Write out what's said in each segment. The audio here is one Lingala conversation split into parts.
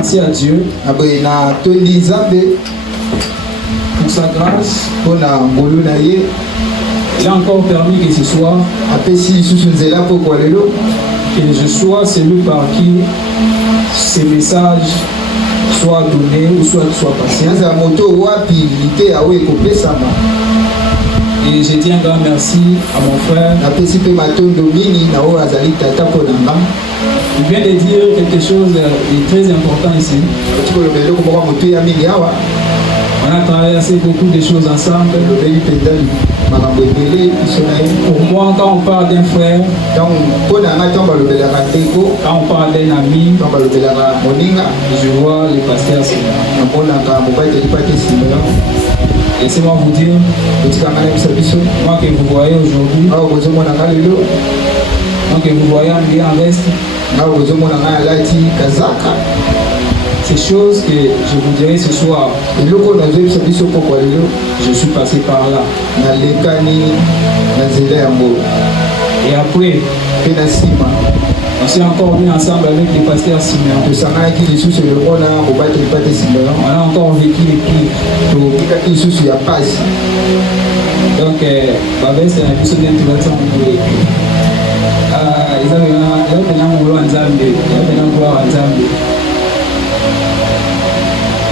remercie à Dieu pour sa grâce. Il a encore permis que ce soir que je sois celui par qui ces messages soient donnés ou soient passés. Et je dis un grand merci à mon frère. Il vient de dire quelque chose de très important ici. On a traversé beaucoup de choses ensemble. Pour moi, quand on parle d'un frère, quand on parle d'un ami, je vois le pasteur Simeon. Laissez-moi vous dire, moi que vous voyez aujourd'hui, moi que vous voyez en veste, ces choses que je vous dirai ce soir, je suis passé par là. Et après, on s'est encore mis ensemble avec le pasteur Simeon. On a encore vécu les pires. Donc, c'est un épisode d'introduction.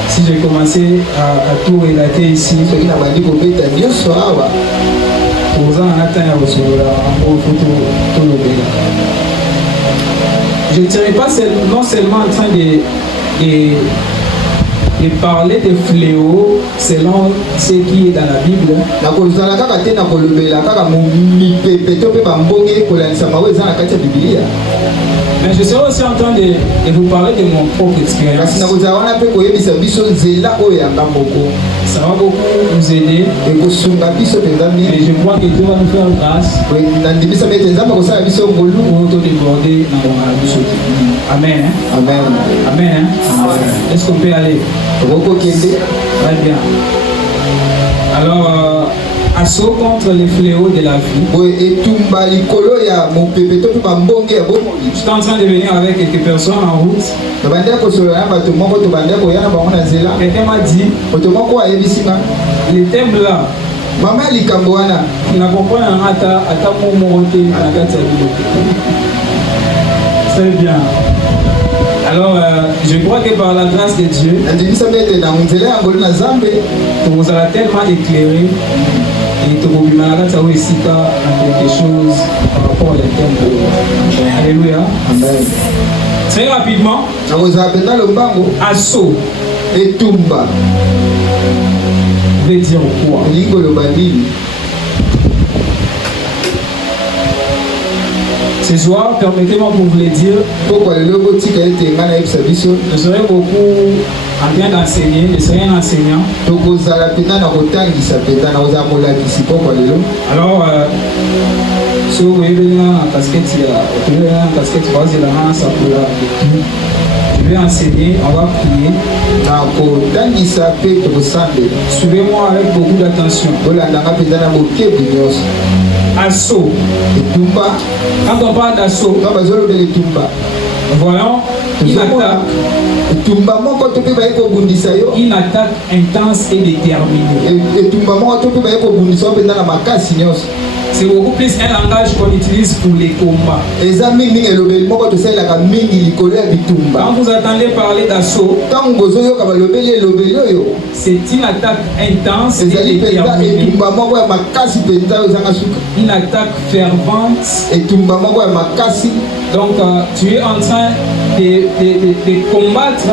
Si j'ai commencé à tout relater ici, je ne serai pas non seulement en train de parler des fléaux selon ce qui est dans la Bible, mais je serai aussi en train de vous parler de mon propre expérience. Ça va beaucoup nous aider. Et je crois que Dieu va nous faire grâce pour auto-déborder dans mon vie. Amen. Amen. Amen. Est-ce qu'on peut aller? Très bien. Alors, assaut contre les fléaux de la vie. Je suis en train de venir avec quelques personnes en route. Quelqu'un m'a dit, les thèmes là, tu n'as compris un rata, très bien. Alors, je crois que par la grâce de Dieu, tu vous allez tellement éclairé et tu vous quelque chose par rapport à la thème. Alléluia. Amen. Très rapidement, assaut et tumba veut dire quoi? Ce soir, permettez-moi pour vous le dire, je serai beaucoup en train d'enseigner, je serai un enseignant. Alors, si vous voyez la casquette, je vais enseigner, on va prier. Suivez-moi avec beaucoup d'attention. Assaut. Quand on parle d'assaut, voyons une attaque intense et déterminée. C'est beaucoup plus un langage qu'on utilise pour les combats. Quand vous entendez parler d'assaut, c'est une attaque intense et déterminée. Une attaque fervente. Donc tu es en train de combattre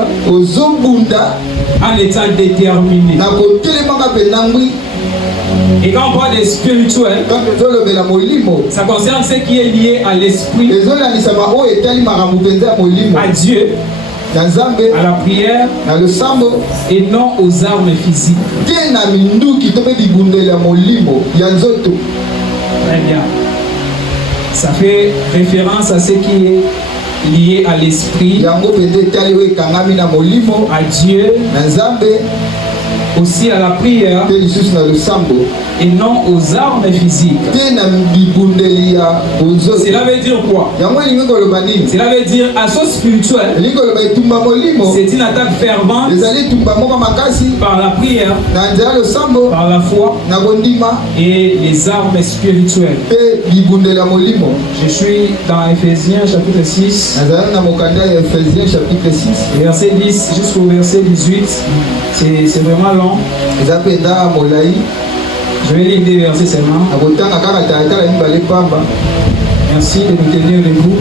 en étant déterminé. Et quand on parle de spirituel, ça concerne ce qui est lié à l'esprit, à Dieu, à la prière et non aux armes physiques. Très bien. Ça fait référence à ce qui est lié à l'esprit, à Dieu aussi à la prière et non aux armes physiques. Cela veut dire quoi? Cela veut dire assaut spirituel. C'est une attaque fervente par la prière, par la foi et les armes spirituelles. Je suis dans Ephésiens chapitre 6, verset 10 jusqu'au verset 18. C'est vraiment long. Je vais lire des versets seulement. Merci de nous tenir debout.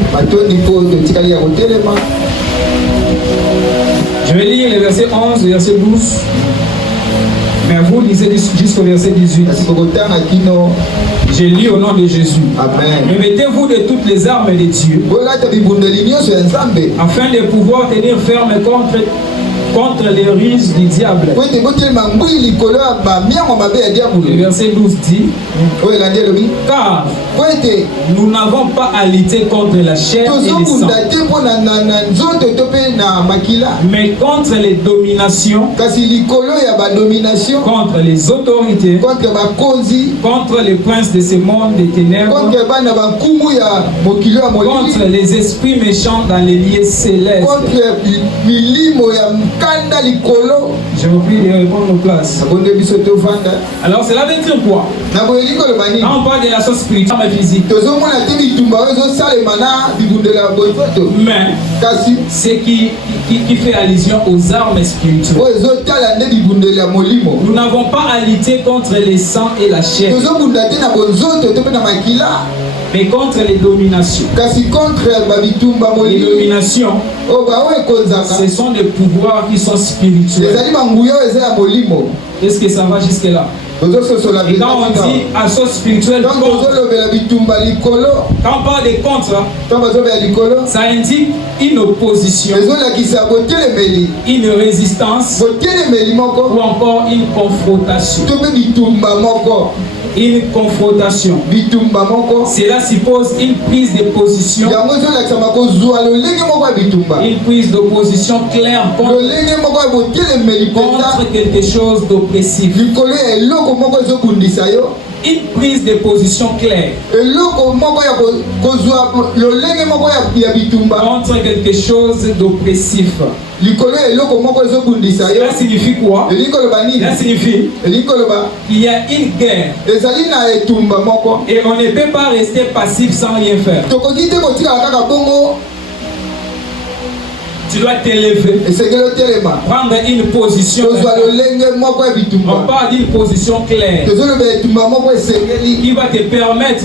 Je vais lire les versets 11 et verset 12. Mais vous lisez jusqu'au verset 18. Je lis au nom de Jésus. Amen. Remettez-vous de toutes les armes de Dieu, afin de pouvoir tenir ferme contre les ruses du diable. Le verset 12 dit: car nous n'avons pas à lutter contre la chair et le sang, mais contre les dominations, contre les autorités, contre les princes de ce monde des ténèbres, contre les esprits méchants dans les lieux célestes. Je vous prie de répondre nos places. Alors cela veut dire quoi? Quand on parle de la chose spirituelle et physique, mais c'est qui fait allusion aux armes spirituelles. Nous n'avons pas à lutter contre les sangs et la chair, mais contre les dominations. Les dominations, ce sont des pouvoirs qui sont spirituels. Est-ce que ça va jusque-là? Et quand on dit assaut spirituel, quand on parle de contre, ça indique une opposition, une résistance ou encore une confrontation. Une confrontation. Cela suppose une prise de position, une prise d'opposition claire contre quelque chose d'oppressif. Une prise de position claire contre quelque chose d'oppressif. Cela signifie quoi? Cela signifie qu'il y a une guerre et on ne peut pas rester passif sans rien faire. Tu dois t'élever, prendre une position. On parle d'une position claire qui va te permettre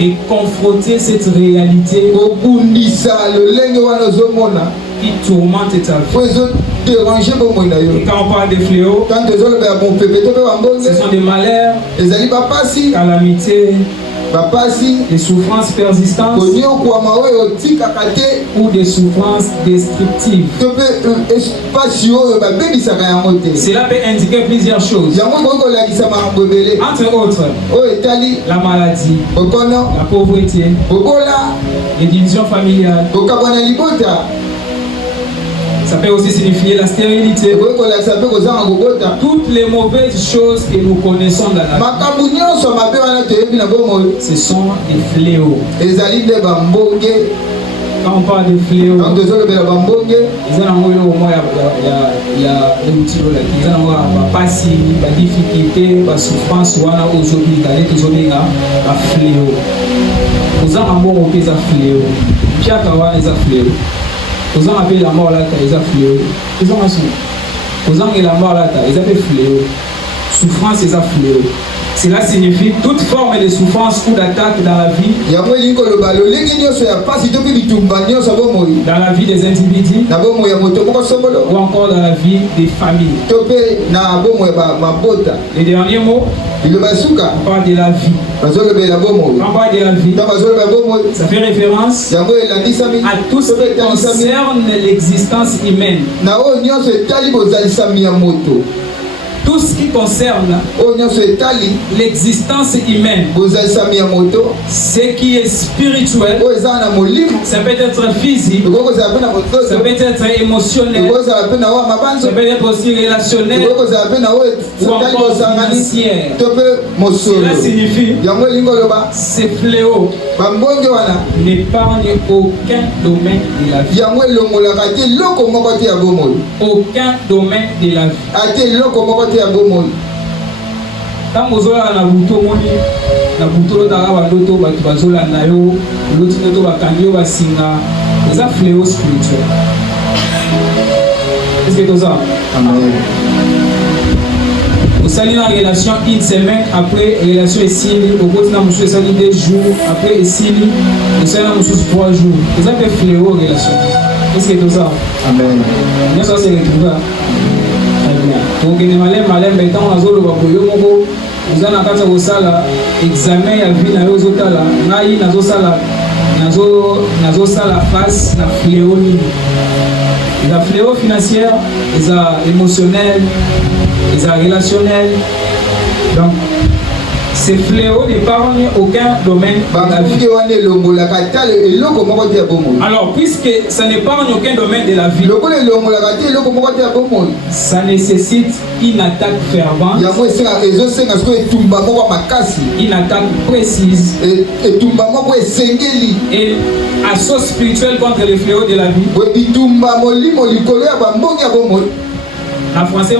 de confronter cette réalité qui tourmente ta vie. Et quand on parle de fléaux, ce sont des malheurs, calamités, des souffrances persistantes ou des souffrances destructives. Cela peut indiquer plusieurs choses. Entre autres, la maladie, la pauvreté, les divisions familiales. Ça peut aussi signifier la stérilité. Toutes les mauvaises choses que nous connaissons dans la vie, ce sont des fléaux. Quand on parle de fléaux, il y a des difficultés, des souffrances, des fléaux. Vous en appelez la mort là, ils ont fléau. Ils ont raison. Vous en avez la mort là, ils ont fléau. Souffrance, ils ont fléau. Cela signifie toute forme de souffrance ou d'attaque dans la vie. Dans la vie des individus. Ou encore dans la vie des familles. Les derniers mots, on parle de la vie. On parle de la vie. Ça fait référence à tout ce qui concerne l'existence humaine. tout ce qui concerne l'existence humaine, ce qui est spirituel, ça peut être physique, ça peut être émotionnel, ça peut être aussi relationnel ou encore financier. Cela signifie ces fléaux n'épargnent aucun domaine de la vie. Aucun domaine de la vie. Quand vous avez un bouton, na buto na bandoto batu bazola na yo loti to bakangi yo basinga eza fléau spirituel. Est-ce que ça? Amen. Vous saluez la relation une semaine après relation ici au côté na monsieur sali 2 jours après ici vous saluez la monsieur 3 jours. Vous avez fléau relation. Est-ce que ça? Amen. Nous ça c'est retrouver. Donc il est malin mais tant azolo ba boyo moko vous en akata ko sala examen ya vie na yo zotala ngai nazo sala face na fléau ni la fléau financière et émotionnel et relationnel. Donc ces fléaux n'épargnent aucun domaine de la vie. Alors, puisque ça n'épargne aucun domaine de la vie, ça nécessite une attaque fervente, une attaque précise et assaut spirituel contre les fléaux de la vie. En français,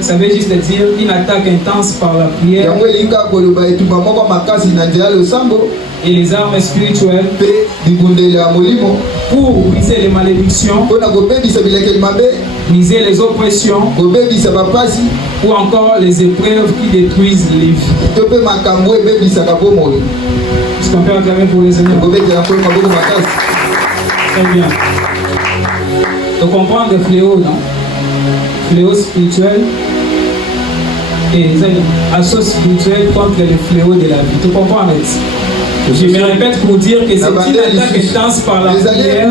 ça veut juste dire une attaque intense par la prière et les armes spirituelles pour briser les malédictions, briser les oppressions ou encore les épreuves qui détruisent les vies. Est-ce qu'on peut acclamer pour les Seigneurs? Très bien. Donc on prend des fléaux, non? Fléaux spirituels et assaut spirituel contre les fléaux de la vie. Tu comprends? Je me répète pour dire que c'est une attaque intense par la prière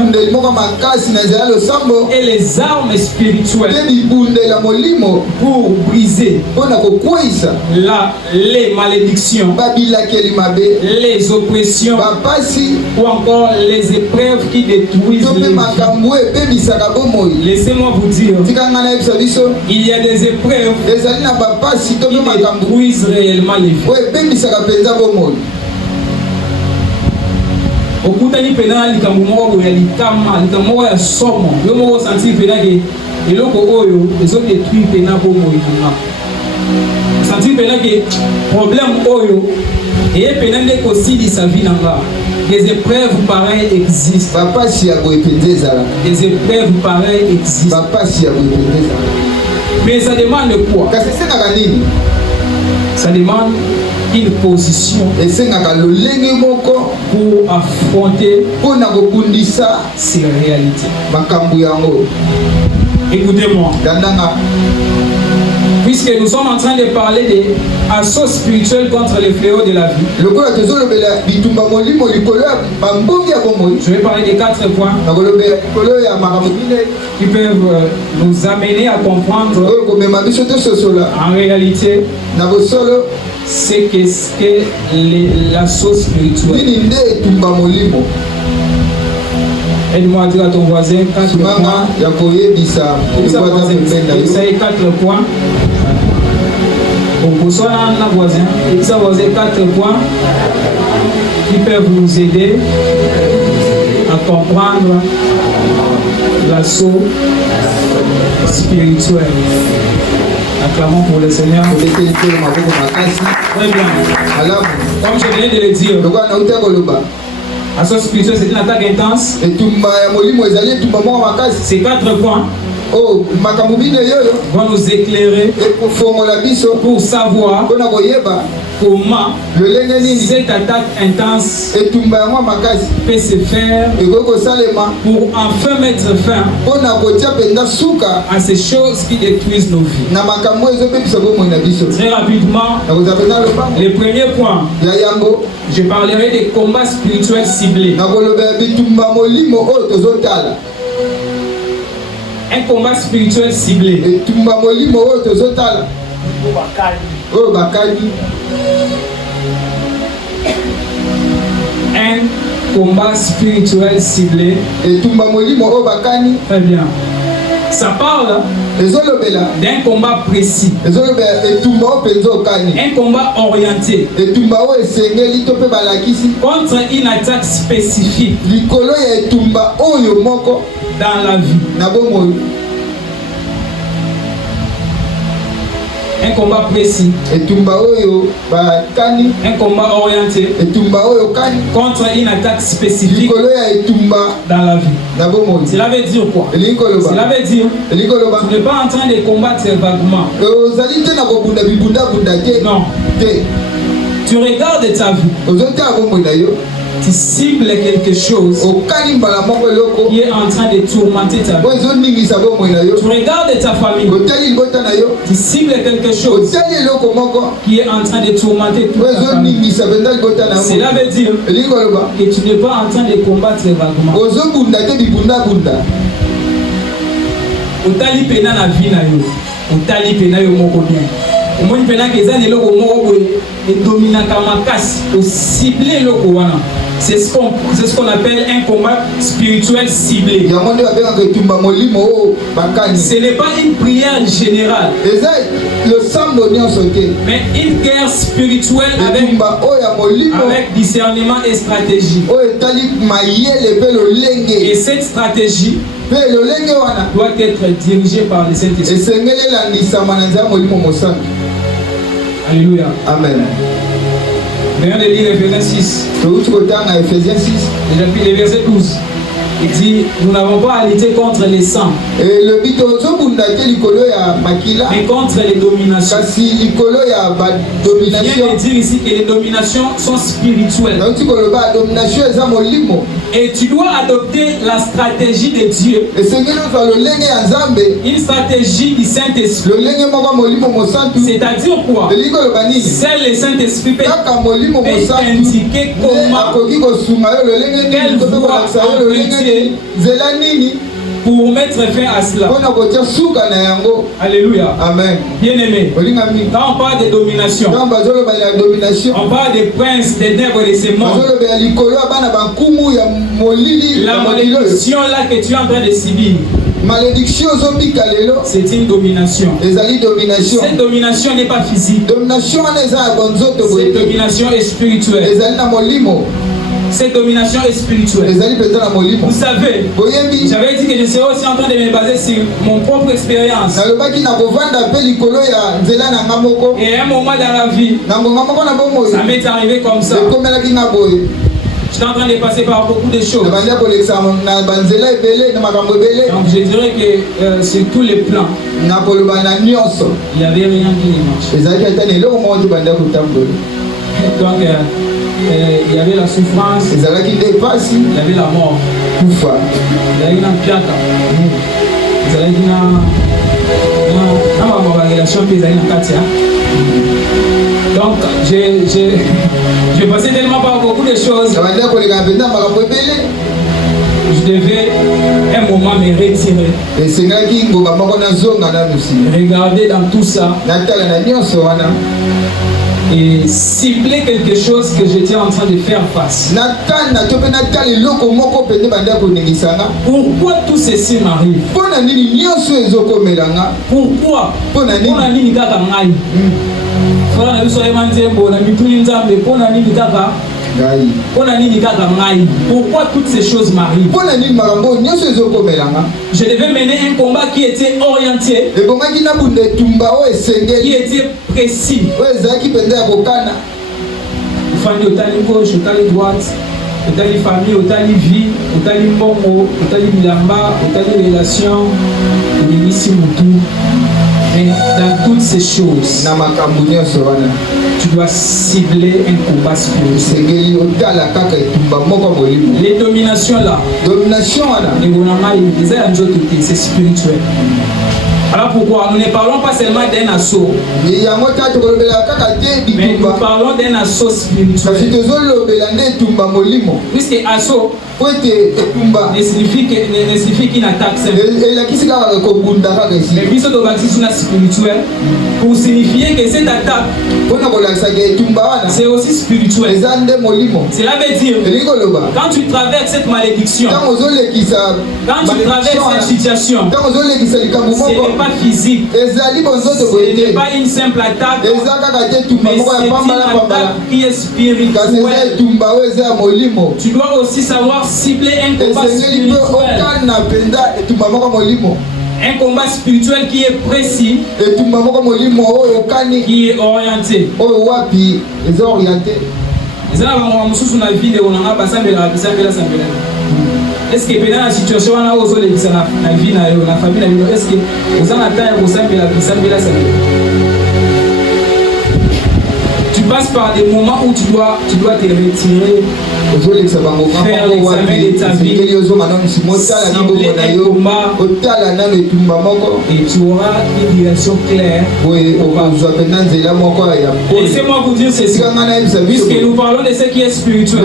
et les armes spirituelles pour briser les malédictions, les oppressions ou encore les épreuves qui détruisent les vies. Laissez-moi vous dire, il y a des épreuves qui détruisent réellement les vies. Okutani pena likambo moko ya likama likambo ya somo yo moko sentir pena ke eloko oyo ezo détruire pena bomo ikanga sentir pena ke problème oyo et pena ndeko sili sa vie nanga. Des épreuves pareilles existent. Papa si ya boependeza. Des épreuves pareilles existent. Papa si ya boependeza. Mais ça demande quoi? Ça demande une position pour affronter ces réalités. Écoutez-moi. Puisque nous sommes en train de parler des assauts spirituels contre les fléaux de la vie, je vais parler des 4 points qui peuvent nous amener à comprendre en réalité c'est qu'est-ce que l'assaut spirituel. Aide-moi à dire à ton voisin 4 points. Ça est 4 points. Pour ça, on voisin. Et ça, voisin 4 points qui peuvent nous aider à comprendre l'assaut spirituel. Acclamons pour le Seigneur. Très bien. Comme je viens de le dire, l'assaut spirituel, c'est une attaque intense. C'est 4 points. Vont nous éclairer pour savoir comment cette attaque intense peut se faire pour enfin mettre fin à ces choses qui détruisent nos vies. Très rapidement, le premier point, je parlerai des combats spirituels ciblés. Un combat spirituel ciblé. etumba molimo oyo tozotala oyo bakali. Un combat spirituel ciblé. etumba molimo oyo bakani. Très bien. Ça parle d'un combat précis. Un combat orienté contre une attaque spécifique dans la vie. Un combat précis. Un combat orienté contre une attaque spécifique dans la vie. Cela veut dire quoi? Cela veut dire tu n'es pas en train de combattre vaguement. Non. Tu regardes ta vie. Tu cibles quelque chose qui est en train de tourmenter ta vie. Tu regardes ta famille. Tu cibles quelque chose qui est en train de tourmenter toute ta famille. Cela veut dire que tu n'es pas en train de combattre vaguement. Otali pena na vie na yo. Otali pena yo moko bien. Omoni pena ke ezali eloko moko boye edominaka makasi ocible eloko wana. C'est ce qu'on appelle un combat spirituel ciblé. Ce n'est pas une prière générale, mais une guerre spirituelle avec discernement et stratégie. Et cette stratégie doit être dirigée par le Saint-Esprit. Alléluia. Amen. Venons de lire Ephésiens 6. Et le verset 12. Il dit, nous n'avons pas à lutter contre les sangs, mais contre les dominations. Il vient de dire ici que les dominations sont spirituelles. Et tu dois adopter la stratégie de Dieu. Une stratégie du Saint-Esprit. C'est-à-dire quoi? Seul le Saint-Esprit peut indiquer comment, quelle voie emprunter pour mettre fin à cela. Alléluia. Amen. Bien-aimé, quand on parle de domination, on parle des princes, des ténèbres de ce monde. La malédiction là que tu es en train de subir, c'est une domination. Cette domination n'est pas physique. Cette domination est spirituelle. Cette domination est spirituelle. Vous savez, j'avais dit que je serais aussi en train de me baser sur mon propre expérience. Et à un moment dans la vie, ça m'est arrivé comme ça. J'étais en train de passer par beaucoup de choses. Donc je dirais que sur tous les plans, il n'y avait rien qui marchait. Donc il y avait la souffrance, il y avait la mort, il y avait une piaka, il y avait une relation qui est donc j'ai passé tellement par beaucoup de choses. Je devais un moment me retirer. Regarder dans tout ça et cibler quelque chose que j'étais en train de faire face. Pourquoi tout ceci m'arrive? Pourquoi? Pourquoi toutes ces choses m'arrivent? Je devais mener un combat qui était orienté, qui était précis. Famille, otali gauche, otali droite, otali famille, otali vie, otali mbongo, otali bilamba, otali relation, ici mutu. Mais dans toutes ces choses, tu dois cibler un combat spirituel. Les dominations là, c'est spirituel. Voilà pourquoi nous ne parlons pas seulement d'un assaut, mais nous parlons d'un assaut spirituel. Puisque assaut ne signifie qu'une attaque simple. Mais puisque nous avons spirituel, pour signifier que cette attaque, c'est aussi spirituel. Cela veut dire, quand tu traverses cette malédiction, quand tu traverses cette situation, ce n'est pas physique, ce n'est pas une simple attaque, mais c'est une attaque qui est spirituelle. Tu dois aussi savoir cibler un combat spirituel. Un combat spirituel qui est précis, qui est orienté. Est-ce que pendant la situation on a osé les na vie na yo na famille na yo, est-ce que vous en attendez pour sambela tu passes par des moments où tu dois te retirer, faire l'examen de ta vie, cibler un combat, et tu auras une direction claire. Laissez-moi vous dire ceci, puisque nous parlons de ce qui est spirituel.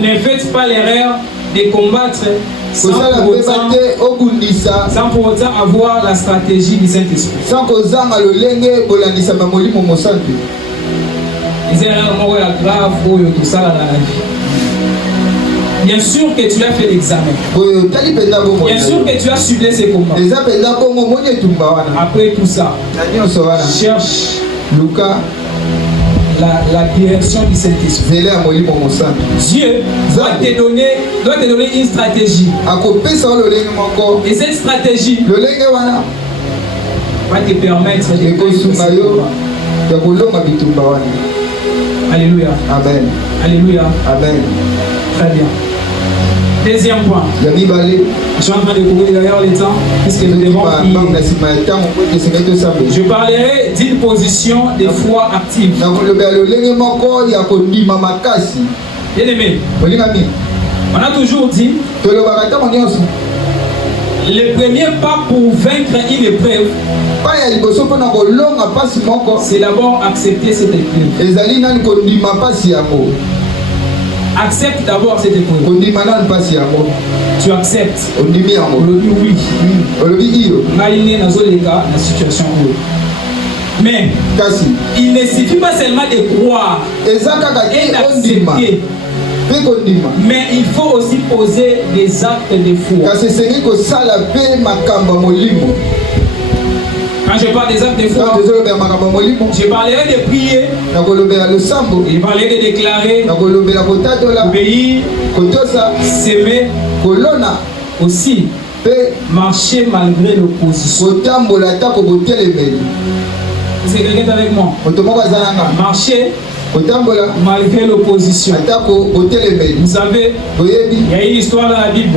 Ne faites pas l'erreur de combattre sans pour autant avoir la stratégie du Saint-Esprit. Bien sûr que tu as fait l'examen. Bien sûr que tu as ciblé ces combats. Après tout ça, cherche la direction du Saint-Esprit. Dieu doit te donner une stratégie. Et cette stratégie va te permettre de Alléluia. Amen. Alléluia. Amen. Très bien. Deuxième point. Je suis en train de courir derrière les temps, puisque nous devons prier. Je parlerai d'une position de foi active. Bien aimé, on a toujours dit le premier pas pour vaincre une épreuve, c'est d'abord accepter cette épreuve. Accepte d'abord cette épreuve. Tu acceptes. Oui. La situation. Mais il ne suffit pas seulement de croire et d'accepter. Mais il faut aussi poser des actes de foi. Quand je parle des actes de foi, je parlerai de prier, je parlerai de déclarer, obéir, s'aimer, aussi marcher malgré l'opposition. Est-ce que quelqu'un est avec moi? Marcher malgré l'opposition. Vous savez, il y a une histoire dans la Bible.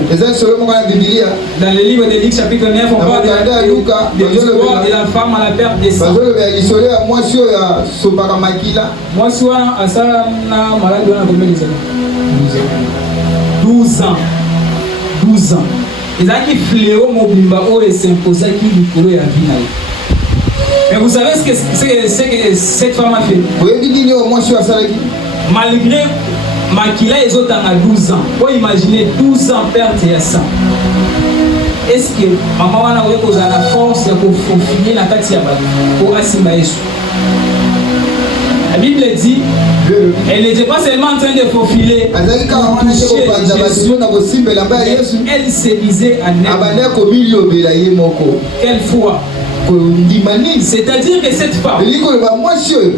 Dans le livre de Luc chapitre 9, on parle de l'histoire de la femme à la perte des sangs. Moi, je suis malade de combien de 12 ans. 12 ans. Et ça qui fléau mon bimba et s'imposa qui lui courait à vie. Mais vous savez ce que cette femme a fait? Malgré Makila et autres à 12 ans, vous imaginez 12 ans perte et sang. Est-ce que maman a la force pour finir la katia pour Asimba Yesu? La Bible dit, elle n'était pas seulement en train de faufiler, elle se disait à elle, quelle foi. C'est-à-dire que cette femme,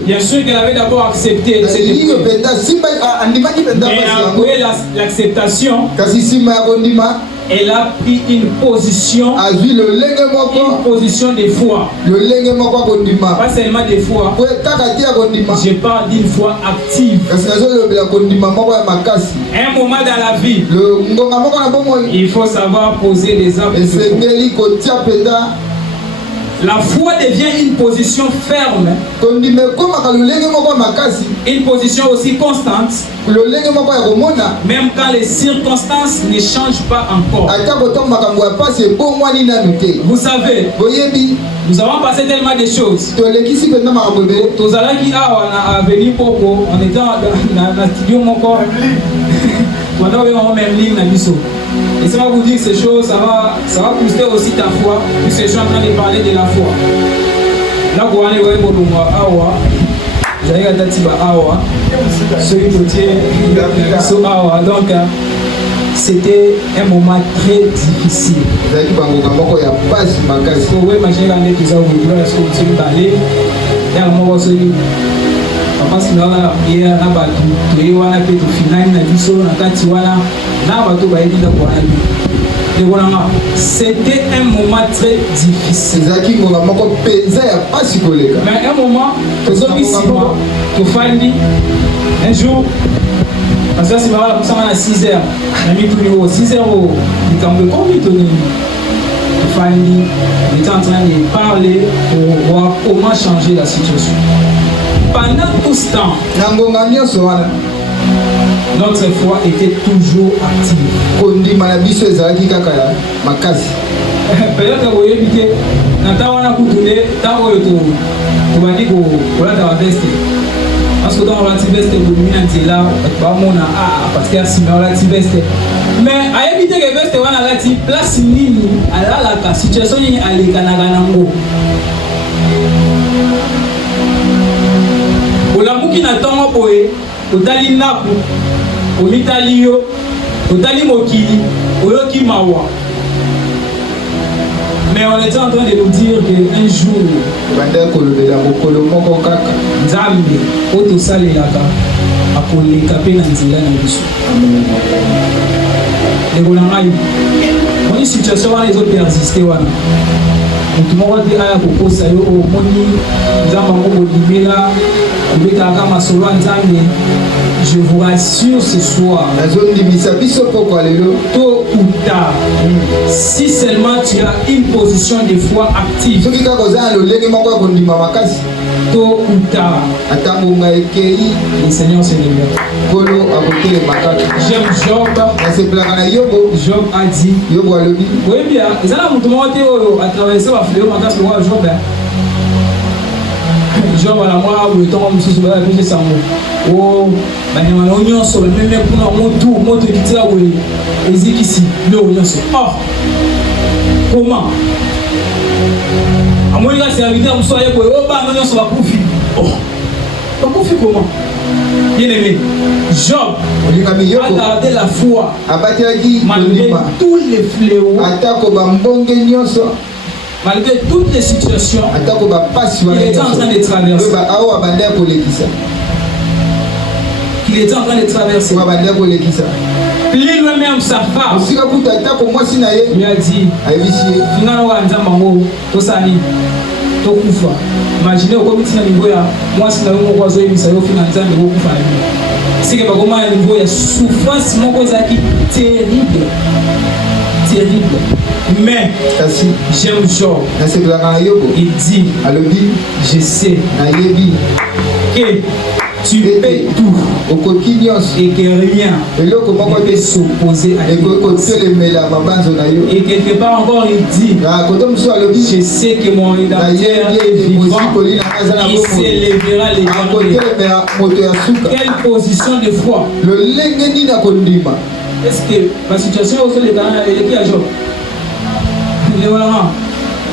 bien sûr qu'elle avait d'abord accepté, mais après l'acceptation, elle a pris une position de foi. Pas seulement de foi, je parle d'une foi active. Un moment dans la vie, il faut savoir poser des actes de foi. La foi devient une position ferme, une position aussi constante, même quand les circonstances ne changent pas encore. Vous savez, nous avons passé tellement de choses. Tous allons qui a venu pour en étant dans le studio mon corps. Et ça va vous dire ces choses, ça va booster aussi ta foi, puisque je suis en train de parler de la foi. Là, vous allez voir awa, vous allez regarder awa, ceux qui tiennent awa. Donc, c'était un moment très difficile. Vous pouvez imaginer quand vous êtes allé, il y a un moment où parce que là, il y a un peu de finale, c'était un moment très difficile. Mais un moment, un jour, parce que c'est à 6 heures, 6 heures, on était en train de parler pour voir comment changer la situation. Pendant tout ce temps, notre foi était toujours active. Peut-être que vous voyez que parce que dans la veste, vous là, parce que si on la veste. Mais à éviter que veste wana la place nini ala la situation ni alikanaga nango. Olamuki na tongo boye, otali naku, omitali yo, otali mokili, oyoki mawa. Mais on était en train de nous dire qu'un jour, Nzambe, oto salelaka, akoleka pe na nzela na biso. Lekolangai, on une situation où les autres persister wana. Tout le monde dit aya kokosa yo omoni Nzambe ngo limela, obeka ma solo Nzambe. Je vous rassure ce soir, tôt ou tard, si seulement tu as une position de foi active, tôt ou tard, le Seigneur se lèvera. J'aime Job. Job a dit, oui bien, ils ont à traverser la fléau, Job. Job à la moi, le temps où je suis là, je suis oh, ben on y sur le même pour moto qui tire où les ici, le on y oh, comment? À moi là c'est invité à me soigner pour oh bah on y sur la profit. Oh, la profit comment? Bien aimé, Job a gardé la foi malgré tous les fléaux. Malgré toutes les situations qu'il était en train de traverser. Qu'il était en train de traverser. Lui lui-même, sa femme, lui a dit, imaginez au niveau moi si moi c'est que au niveau de souffrance terrible. Mais j'aime Job. Il dit, je sais que tu fais tout et que rien ne peut s'opposer à lui. Et quelque part encore il dit, je sais que mon rédempteur est vivant, il s'élèvera les quelle position de foi? Est-ce que la situation est qui à Job?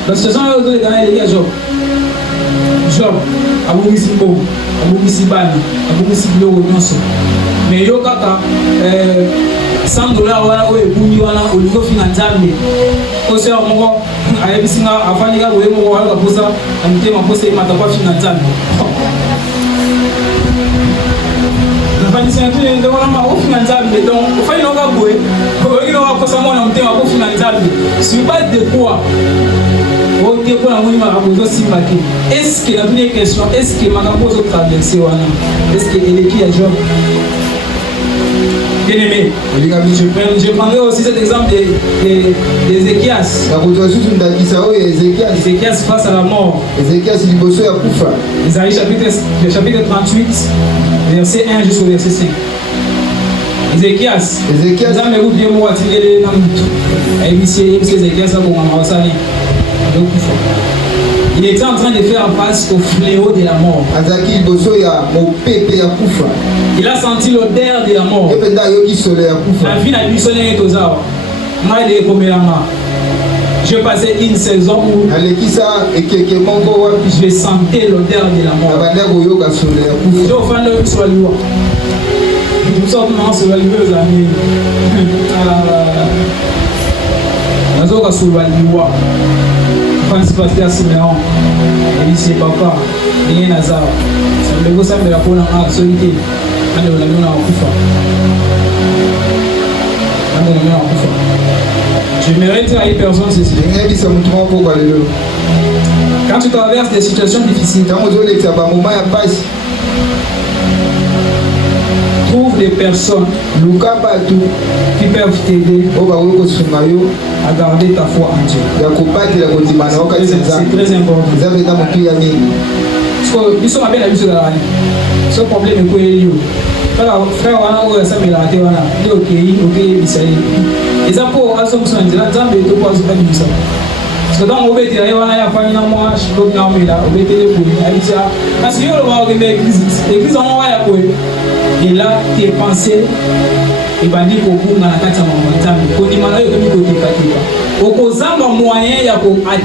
La situation est qui à Job? Job, abongisi bo, abongisi bana, abongisi biloko nyonso. Mais yo kaka $100 wana oyo ebungi wana olingo fina Nzambe. Kose moko ayebisinga afanyika boye moko wala kaposa amutema posa imata kwa fina Nzambe. Donc, sur base de quoi? Est-ce que la première question, est-ce que ma pose traversée? Est-ce qu'elle est qui à Job? Bien aimé, je prendrai aussi cet exemple d'Ézéchias. Ézéchias face à la mort. Isaïe chapitre 38, verset 1 jusqu'au verset 5. Ézéchias, il était en train de faire face au fléau de la mort. Il a senti l'odeur de la mort. La vie n'a plus sonné aux arbres. Je passais une saison où je sentais l'odeur de la mort. Je offrais sur la loi. Nous sommes sur la loi aux amis. Nous sommes sur la loi. Francis Pasteur Siméon, il dit papa, il y a un hasard. C'est le beau samedi la peau dans la solité. Je mérite à une personne ceci. Quand tu traverses des situations difficiles, trouve des personnes qui peuvent t'aider à garder ta foi en Dieu. C'est très important. Parce que nous sommes bien habitués à la vie. Ce problème est que frère, on a samedi la télé, on a ok, ça y est. Et ça pour à ce moment là, ça me doit pas se faire du ça. Parce que dans mon bête, il y a une famille dans moi, je peux pas me là, au bête de pour ça. Parce que on va regarder l'église on va y aller. Et là, tes pensées, et ben dit pour vous dans la carte de mon temps, au moyen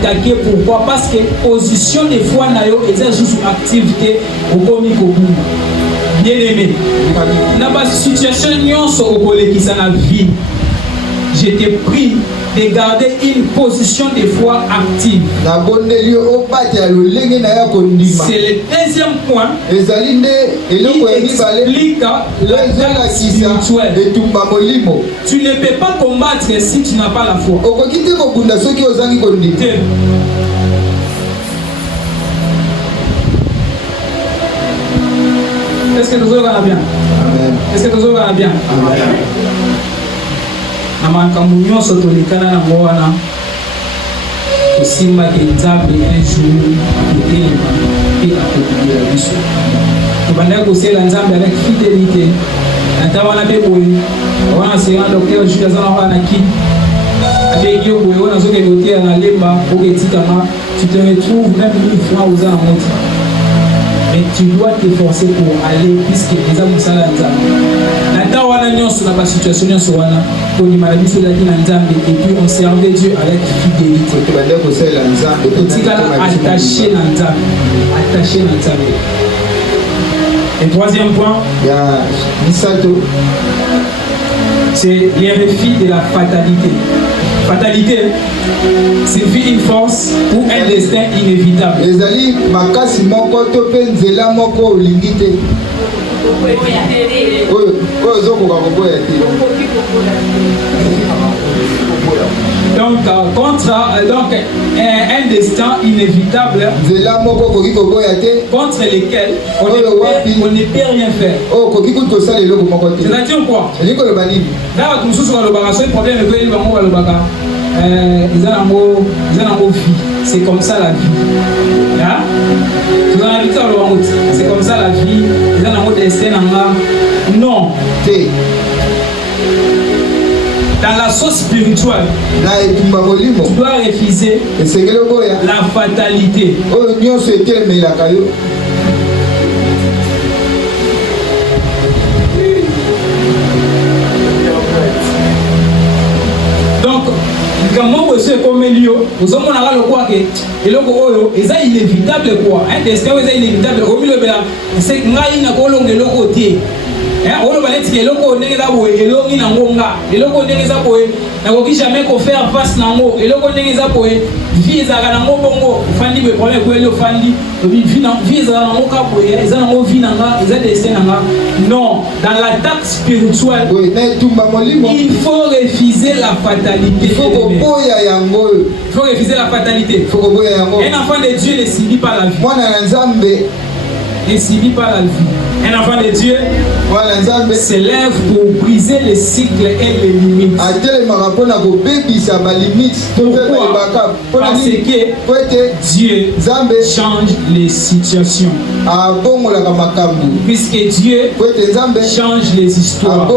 d'attaquer. Pourquoi? Parce que position des fois est juste une activité au comique au bout. Bien aimé, dans ma situation qui s'en a vie, j'étais pris de garder une position de foi active. C'est le deuxième point qui explique l'attaque spirituelle. Tu ne peux pas combattre si tu n'as pas la foi. Est-ce que nous allons bien? Est-ce que nous allons bien? Amakamunyo sotolikana na mwana kusimba kitabu enjuru kutelema pia kutulia biso tubanda kusela nzambe avec fidélité natawana beboyi wana sera docteur Judas na wana ki avec yo boyo na zoke docteur na lemba oketikama tu te retrouves même 1000 francs aux alentours. Mais tu dois t'efforcer pour aller puisque les hommes sont là. Natawana nyonso na ba situation nyonso wana to ni maladie sur la vie nzambe et puis on servait Dieu avec fidélité. Attaché na nzambe. Attaché na nzambe. Et troisième point, c'est les refus de la fatalité. Fatalité signifie une force ou un destin inévitable. Donc, un destin inévitable contre lequel on ne peut rien faire. C'est-à-dire quoi? Là, tout ce problème c'est comme ça la vie. C'est comme ça la vie. Non. Dans la sauce spirituelle, tu dois refuser la fatalité. Donc, comment vous êtes comme Elio, vous avez le quoi que c'est inévitable quoi. Un destin est inévitable. Au milieu de la, c'est que moi il n'a pas l'ongle le côté. On va dire que l'on est là où il est là où il est là où il est là où il est jamais qu'on faire face à nous et l'on est là où vie est à la bongo fandi le problème que le fandi vie est à la moka où il est là où vie n'a il est destin n'a non dans l'attaque spirituelle il faut refuser la fatalité. Il faut refuser la fatalité. Un enfant de Dieu ne subit pas la vie. est suivi par la vie. Un enfant de Dieu s'élève pour briser les cycles et les limites. Pourquoi? Parce que Dieu change les situations. Puisque Dieu change les histoires.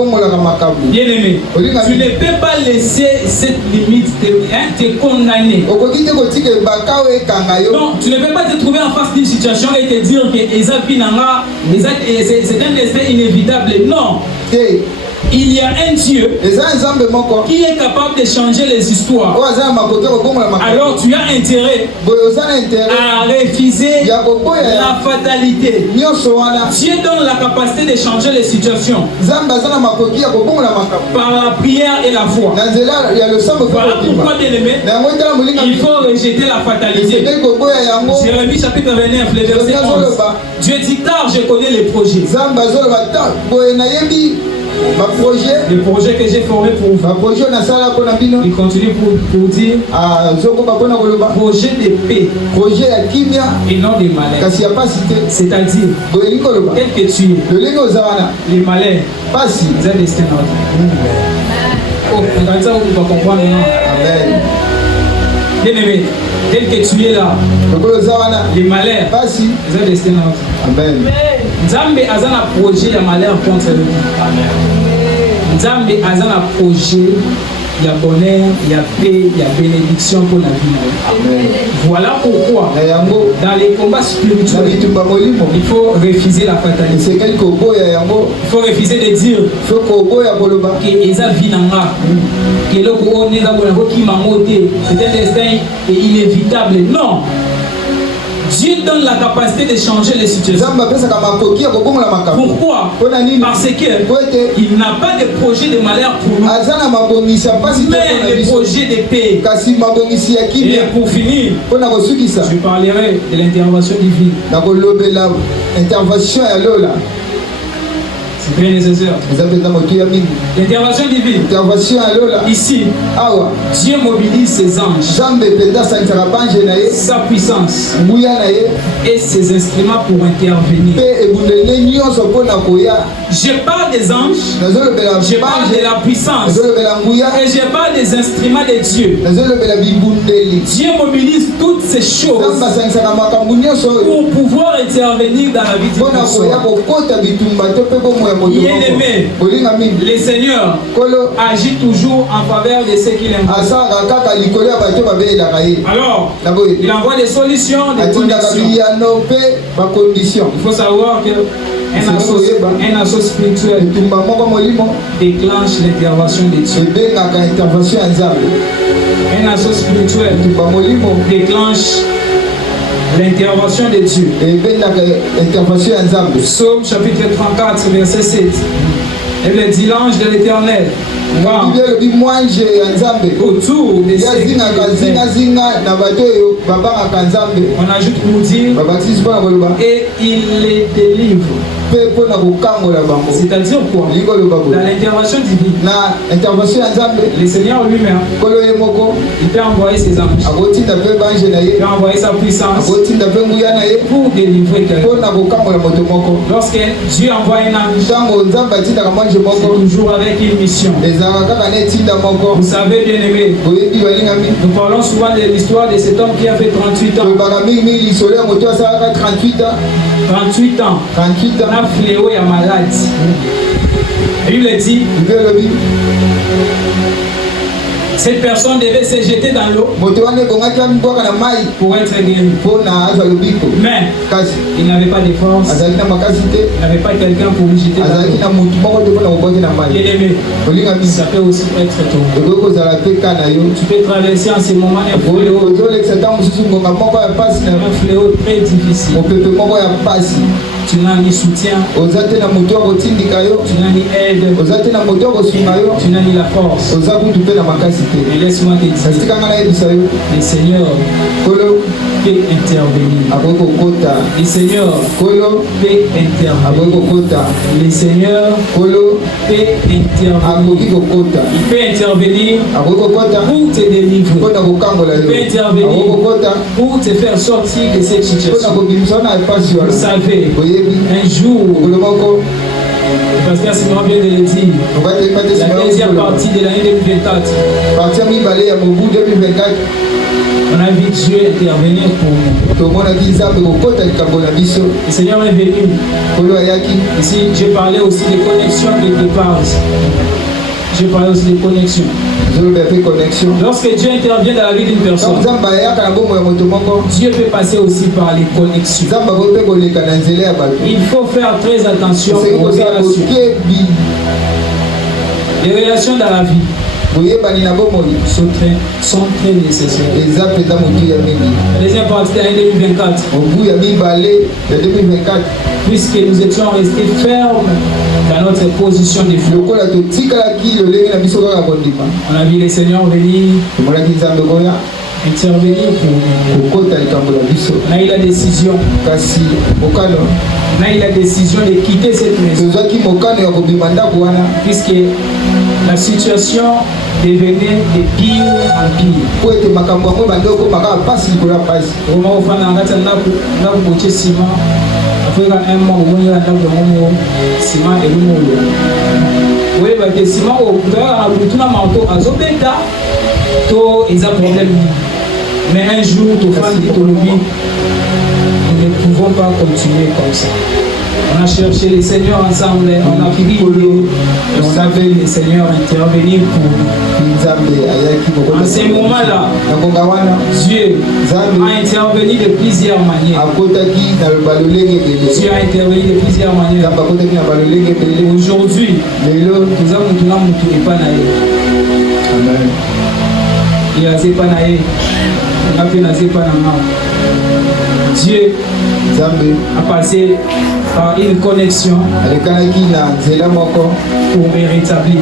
Bien aimé, tu ne peux pas laisser cette limite te condamner. Non, tu ne peux pas te trouver en face d'une situation et te dire que c'est un destin inévitable. Non. Il y a un Dieu qui est capable de changer les histoires. Alors tu as intérêt à refuser la fatalité. Dieu donne la capacité de changer les situations par la prière et la foi. Voilà pourquoi, bien aimé, il faut rejeter la fatalité. Jérémie chapitre 29, le verset 11. Dieu dit, car je connais les projets. Le projet que j'ai formé pour vous. Il continue pour dire projet de paix et non de malheur. C'est-à-dire, tel que tu es, les malheurs, c'est un destin. Oh, ça vous pouvez comprendre maintenant. Amen. Bien aimé, tel que tu es là, les malheurs, c'est un destin. Amen. Nzambe azana projet ya malheur contre lui. Nzambe azana projet ya bonheur, ya paix, ya bénédiction pour la vie. Voilà pourquoi dans les combats spirituels il faut refuser la fatalité. Il faut refuser de dire que eza vinanga que loko oneza bona ko kimamote c'est un destin inévitable. Non. Dieu donne la capacité de changer les situations. Pourquoi? Parce qu'il n'a pas de projet de malheur pour nous, mais des projets de paix. Et pour finir, je parlerai de l'intervention divine. C'est très nécessaire. L'intervention divine. Ici, Dieu mobilise ses anges, sa puissance et ses instruments pour intervenir. Je parle des anges, je parle de la puissance et je parle des instruments de Dieu. Dieu mobilise toutes ces choses pour pouvoir intervenir dans la vie de personne. Bien-aimé, le Seigneur agit toujours en faveur de ceux qu'il aime. Alors, il envoie des solutions, des conditions. Il faut savoir que un assaut spirituel déclenche l'intervention de Dieu. Un assaut spirituel déclenche l'intervention de Dieu. Psaume chapitre 34, verset 7. Elle dit l'ange de l'Éternel. Autour de ces on ajoute pour dire et il les délivre. C'est-à-dire quoi? Dans l'intervention divine, le Seigneur lui-même, il peut envoyer ses anges, il peut envoyer sa puissance pour délivrer quelqu'un. Lorsque Dieu envoie un ange, c'est toujours avec une mission. Vous savez, bien aimé, nous parlons souvent de l'histoire de cet homme qui a fait 38 ans. 38 ans. Un fléau et un malade. Et il dit, cette personne devait se jeter dans l'eau pour être guéri. Mais il n'avait pas de force. Il n'avait pas quelqu'un pour lui jeter dans l'eau. Bien-aimé, ça peut aussi être ton. Tu peux traverser en ce moment un fléau très difficile. Tu n'as ni soutien, tu n'as ni aide, tu n'as ni la force. Mais laisse-moi te dire, le Seigneur peut intervenir. Le Seigneur peut intervenir. Le Seigneur peut intervenir. Il peut intervenir pour te délivrer. Il peut intervenir pour te faire sortir de cette situation. Vous savez, Un jour, le pasteur Simon vient de le dire, la deuxième partie de l'année 2024, on a vu Dieu intervenir pour nous. Le Seigneur est venu. Ici, j'ai parlé aussi de connexion quelque part. J'ai parlé aussi de connexion. Lorsque Dieu intervient dans la vie d'une personne, Dieu peut passer aussi par les connexions. Il faut faire très attention aux relations. Les relations dans la vie sont très nécessaires. La deuxième partie de l'année 2024, puisque nous étions restés fermes dans notre position de foi, on a vu le Seigneur venir intervenir pour nous. On a eu la décision. On a eu la décision de quitter cette maison, puisque la situation devenait de pire en pire. Mais un jour, nous ne pouvons pas continuer comme ça. On a cherché le Seigneur ensemble, on a prié, on avait le Seigneur intervenir pour nous. En ce moment-là, Dieu a intervenu de plusieurs manières. Dieu a intervenu de plusieurs manières. Aujourd'hui, nous avons tout le monde qui n'est pas naïf. Il a pas naïf. Dieu a passé par une connexion pour me rétablir.